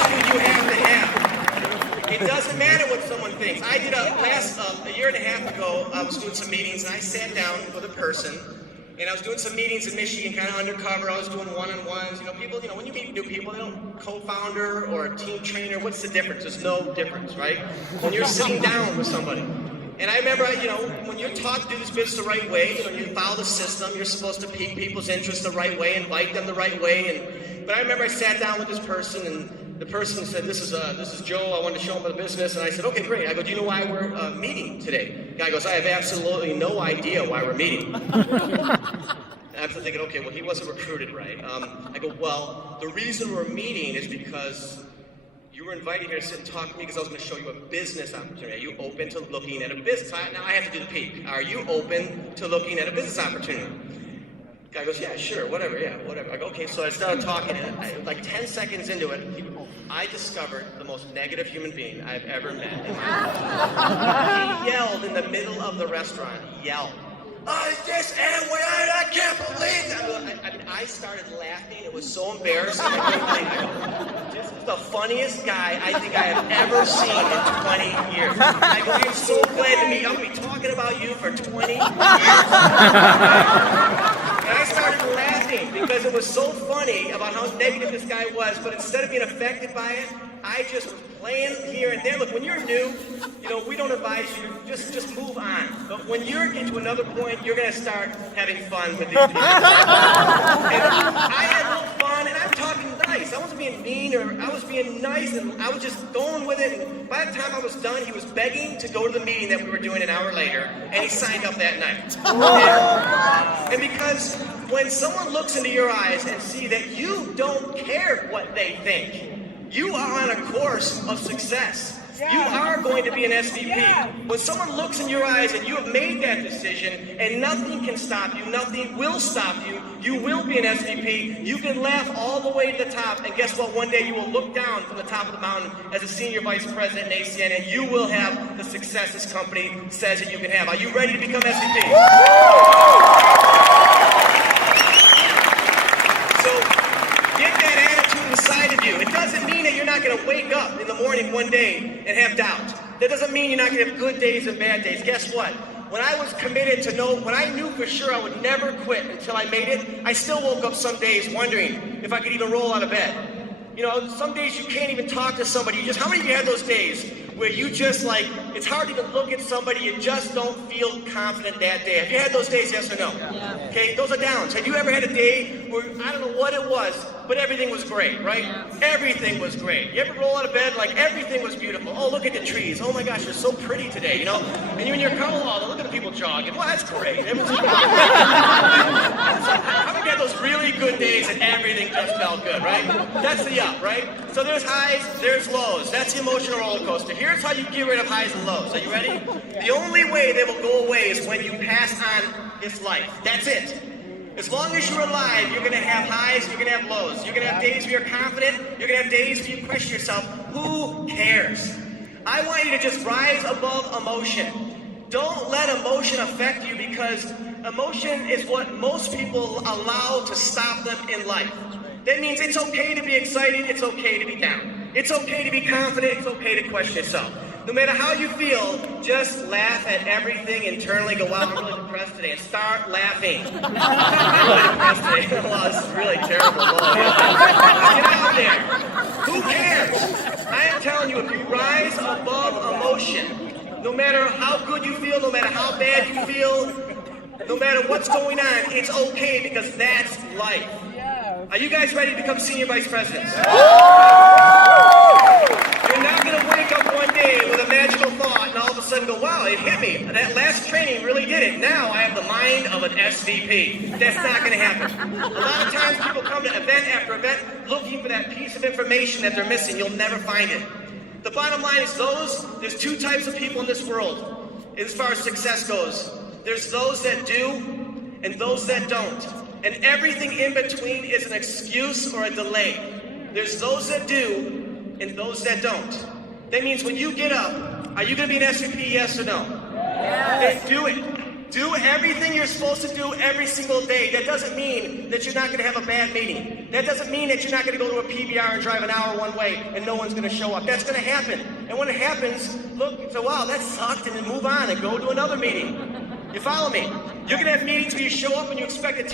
attitude you have to have. It doesn't matter what someone thinks. I did a year and a half ago, I was doing some meetings, and I sat down with a person, and I was doing some meetings in Michigan, kind of undercover. I was doing one-on-ones. People, when you meet new people, they don't co-founder or a team trainer. What's the difference? There's no difference, right? When you're sitting down with somebody. And I remember, when you're taught to do this business the right way, you follow the system, you're supposed to pique people's interest the right way, invite them the right way. But I remember I sat down with this person, and the person said, this is Joe, I wanted to show him the business. And I said, okay, great. I go, do you know why we're meeting today? The guy goes, I have absolutely no idea why we're meeting. And I'm thinking, okay, well, he wasn't recruited right. I go, well, the reason we're meeting is because you were invited here to sit and talk to me because I was going to show you a business opportunity. Are you open to looking at a business? Now I have to do the peak. Are you open to looking at a business opportunity? Guy goes, yeah, sure, whatever. I go, okay, so I started talking, and like 10 seconds into it, I discovered the most negative human being I've ever met in my life. He yelled in the middle of the restaurant, I can't believe that. I started laughing. It was so embarrassing. This is the funniest guy I think I have ever seen in 20 years. I go, I'm so glad to meet you. I'm going to be talking about you for 20 years. And I started laughing because it was so funny about how negative this guy was, but instead of being affected by it, I just was playing here and there. Look, when you're new, we don't advise you, just move on. But when you're getting to another point, you're going to start having fun with these people. And I had a little fun, and I'm talking nice. I wasn't being mean, or I was being nice, and I was just going with it. And by the time I was done, he was begging to go to the meeting that we were doing an hour later, and he signed up that night. And because when someone looks into your eyes and see that you don't care what they think, you are on a course of success. You are going to be an SVP. When someone looks in your eyes and you have made that decision and nothing can stop you, nothing will stop you, you will be an SVP. You can laugh all the way to the top, and guess what? One day you will look down from the top of the mountain as a senior vice president in ACN, and you will have the success this company says that you can have. Are you ready to become SVP? Inside of you. It doesn't mean that you're not going to wake up in the morning one day and have doubt. That doesn't mean you're not going to have good days and bad days. Guess what? When I was committed to when I knew for sure I would never quit until I made it, I still woke up some days wondering if I could even roll out of bed. Some days you can't even talk to somebody. How many of you had those days where you just it's hard to even look at somebody, you just don't feel confident that day? Have you had those days, yes or no? Yeah. Okay, those are downs. Have you ever had a day where, I don't know what it was, but everything was great, right? Yeah. Everything was great. You ever roll out of bed everything was beautiful? Oh, look at the trees. Oh my gosh, you're so pretty today, And you're in your car, look at the people jogging. Well, that's great. How many had those really good days and everything just felt good, right? That's the up, right? So there's highs, there's lows. That's the emotional roller coaster. Here's how you get rid of highs and lows. Are you ready? The only way they will go away is when you pass on this life. That's it. As long as you're alive, you're going to have highs, you're going to have lows. You're going to have days where you're confident, you're going to have days where you question yourself. Who cares? I want you to just rise above emotion. Don't let emotion affect you, because emotion is what most people allow to stop them in life. That means it's okay to be excited, it's okay to be down. It's okay to be confident, it's okay to question yourself. No matter how you feel, just laugh at everything internally. Go, wow, I'm really depressed today, and start laughing. I'm really depressed today. Wow, this is really terrible. Get out there. Who cares? I am telling you, if you rise above emotion, no matter how good you feel, no matter how bad you feel, no matter what's going on, it's okay, because that's life. Are you guys ready to become senior vice presidents? You're not going to wake up one day with a magical thought and all of a sudden go, wow, it hit me. That last training really did it. Now I have the mind of an SVP. That's not going to happen. A lot of times people come to event after event looking for that piece of information that they're missing. You'll never find it. The bottom line is there's two types of people in this world as far as success goes. There's those that do and those that don't. And everything in between is an excuse or a delay. There's those that do and those that don't. That means when you get up, are you going to be an SVP, yes or no? Yes. Then do it. Do everything you're supposed to do every single day. That doesn't mean that you're not going to have a bad meeting. That doesn't mean that you're not going to go to a PBR and drive an hour one way and no one's going to show up. That's going to happen. And when it happens, look and say, wow, that sucked, and then move on and go to another meeting. You follow me? You're going to have meetings where you show up and you expect